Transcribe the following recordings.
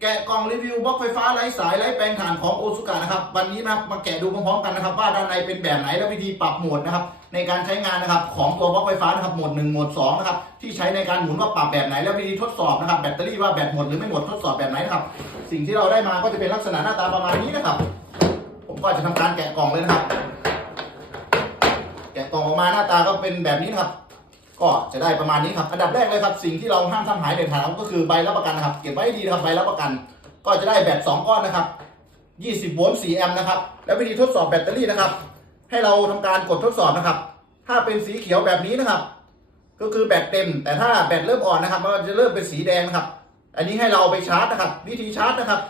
แกะกล่องรีวิวบล็อกไฟฟ้าไร้สายไร้แปลงถ่านของโอซุกะนะครับวันนี้นะครับมาแกะดูพร้อมๆกันนะครับ ว่าด้านในเป็นแบบไหนและวิธีปรับโหมดนะครับในการใช้งานนะครับของตัวบล็อกไฟฟ้านะครับโหมด1โหมด2นะครับที่ใช้ในการหมุนว่าปรับแบบไหน และวิธีทดสอบนะครับแบตเตอรี่ว่าแบตหมดหรือไม่หมดทดสอบแบบไหนนะครับสิ่งที่เราได้มาก็จะเป็นลักษณะหน้าตาประมาณนี้นะครับ ผมก็จะทำการแกะกล่องเลยนะครับ แกะกล่องออกมาหน้าตาก็เป็นแบบนี้นะครับ ก็จะได้ประมาณนี้ครับอันดับแรกเลยครับสิ่งที่เราห้ามทำหายเด็ดขาดก็คือใบรับประกันนะครับ เก็บไว้ให้ดีนะครับใบรับประกัน ก็จะได้แบต2ก้อนนะครับ 20โวลต์4แอมป์นะครับแล้ววิธีทดสอบแบตเตอรี่นะครับ ให้เราทำการกดทดสอบนะครับ ถ้าเป็นสีเขียวแบบนี้นะครับ ก็คือแบตเต็ม แต่ถ้าแบตเริ่มอ่อนนะครับ มันจะเริ่มเป็นสีแดงนะครับ อันนี้ให้เราไปชาร์จนะครับ วิธีชาร์จนะครับ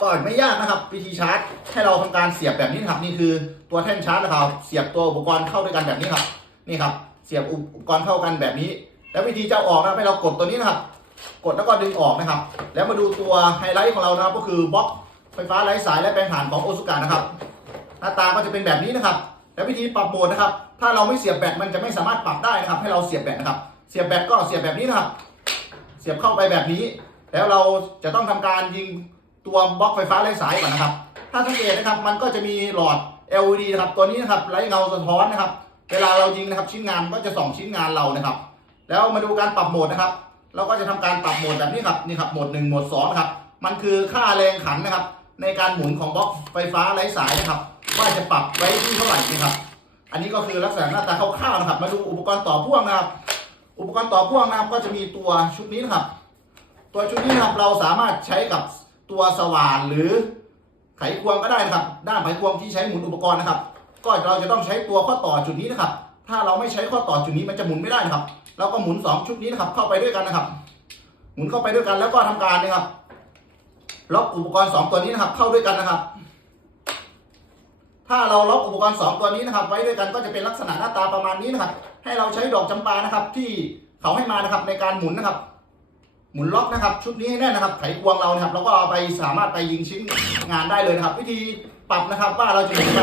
ก็ไม่ยากนะครับ วิธีชาร์จ ให้เราทำการเสียบแบบนี้ครับนี่คือตัวแท่นชาร์จนะครับ เสียบตัวอุปกรณ์เข้าด้วยกันแบบนี้ครับ นี่ครับ เสียบอุปกรณ์เข้ากันแบบนี้ แล้ววิธีจะออกนะครับให้เรากดตัวนี้นะครับ กดแล้วก็ดึงออกนะครับ แล้วมาดูตัวไฮไลท์ของเรานะครับก็คือบล็อกไฟฟ้าไร้สายและแปลงผ่านของโอซุกะนะครับ หน้าตาก็จะเป็นแบบนี้นะครับ แล้ววิธีปรับโหมดนะครับ ถ้าเราไม่เสียบแบตมันจะไม่สามารถปรับได้นะครับ ให้เราเสียบแบตนะครับ เสียบแบตก็เสียบแบบนี้นะครับ เสียบเข้าไปแบบนี้ แล้วเราจะต้องทำการยิงตัวบล็อกไฟฟ้าไร้สายก่อนนะครับ ถ้าสังเกตนะครับมันก็จะมีหลอด LED นะครับ ตัวนี้นะครับไร้เงาสะท้อนนะครับ เวลาเรายิงนะครับชิ้นงานก็จะส่องชิ้นงานเรานะครับ แล้วมาดูการปรับโหมดนะครับ เราก็จะทำการปรับโหมดแบบนี้ครับนี่ครับโหมด1โหมด2ครับมันคือค่าแรงขันนะครับ ในการหมุนของบล็อกไฟฟ้าไร้สายนะครับ ว่าจะปรับไว้ที่เท่าไหร่นะครับ อันนี้ก็คือลักษณะหน้าตาคร่าวๆนะครับ มาดูอุปกรณ์ต่อพ่วงนะครับ อุปกรณ์ต่อพ่วงนะครับก็จะมีตัวชุดนี้นะครับ ตัวชุดนี้นะครับเราสามารถใช้กับตัวสว่านหรือไขควงก็ได้นะครับ ด้านไขควงที่ใช้หมุนอุปกรณ์นะครับ ก็เราจะต้องใช้ตัวข้อต่อจุดนี้นะครับ ถ้าเราไม่ใช้ข้อต่อจุดนี้มันจะหมุนไม่ได้นะครับเราก็หมุนสองชุดนี้นะครับ เข้าไปด้วยกันนะครับ หมุนเข้าไปด้วยกันแล้วก็ทำการนะครับล็อกอุปกรณ์สองตัวนี้นะครับ เข้าด้วยกันนะครับ ถ้าเราล็อกอุปกรณ์สองตัวนี้นะครับ ไว้ด้วยกันก็จะเป็นลักษณะหน้าตาประมาณนี้นะครับ ให้เราใช้ดอกจำปานะครับ ที่เขาให้มานะครับในการหมุนนะครับ หมุนล็อกนะครับ ชุดนี้ให้แน่นนะครับ ไขควงเรานะครับแล้วก็เอาไปสามารถไปยิงชิ้นงานได้เลยนะครับ วิธีปรับนะครับว่าเราจะหมุนไป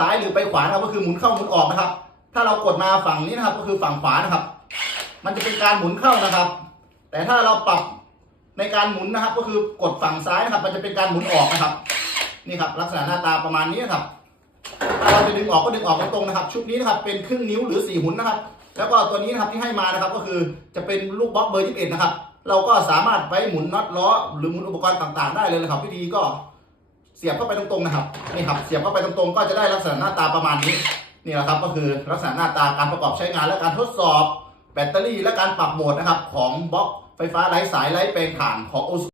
ซ้ายหรือไปขวานะครับก็คือหมุนเข้าหมุนออกนะครับ ถ้าเรากดมาฝั่งนี้นะครับ ก็คือฝั่งขวานะครับ มันจะเป็นการหมุนเข้านะครับ แต่ถ้าเราปรับในการหมุนนะครับ ก็คือกดฝั่งซ้ายนะครับ มันจะเป็นการหมุนออกนะครับ นี่ครับ ลักษณะหน้าตาประมาณนี้นะครับถ้าเราจะดึงออกก็ดึงออกตรงๆนะครับ ชุดนี้นะครับเป็นครึ่งนิ้วหรือสี่หุ่นนะครับ แล้วก็ตัวนี้นะครับที่ให้มานะครับ ก็คือจะเป็นลูกบล็อกเบอร์21นะครับ เราก็สามารถไว้หมุนน็อตล้อ หรือหมุนอุปกรณ์ต่างๆ ได้เลยนะครับ วิธีก็ เสียบเข้าไปตรงๆนะครับนี่ครับเสียบเข้าไปตรงๆ ก็จะได้ลักษณะหน้าตาประมาณนี้นี่แหละครับก็คือลักษณะหน้าตาการประกอบใช้งานและการทดสอบ แบตเตอรี่และการปรับโหมดนะครับของบล็อกไฟฟ้าไร้สายไร้แปลงผ่านของโอ